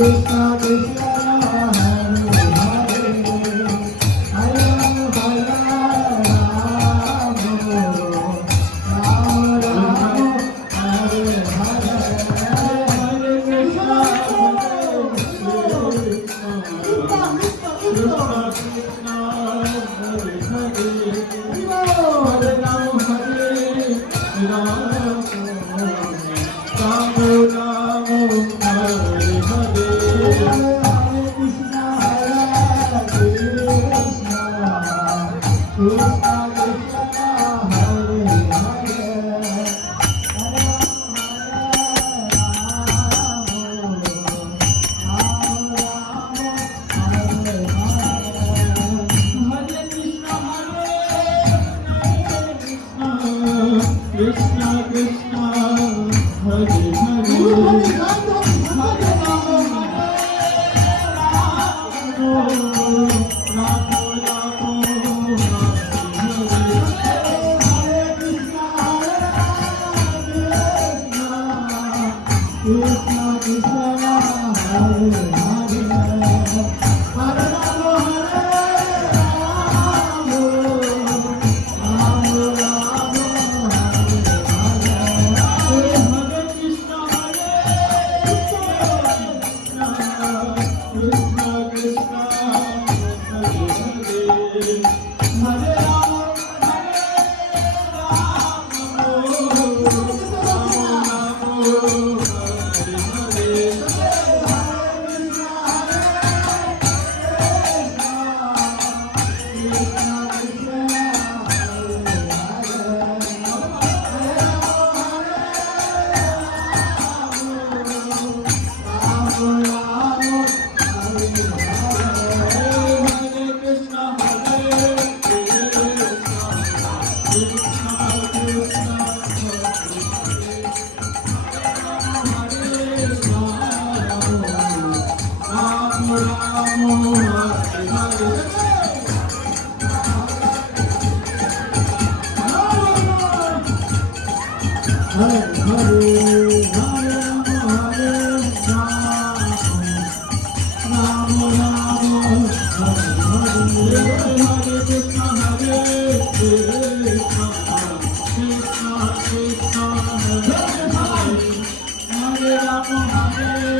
Krishna Hare on, Hare Rama.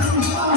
Thank.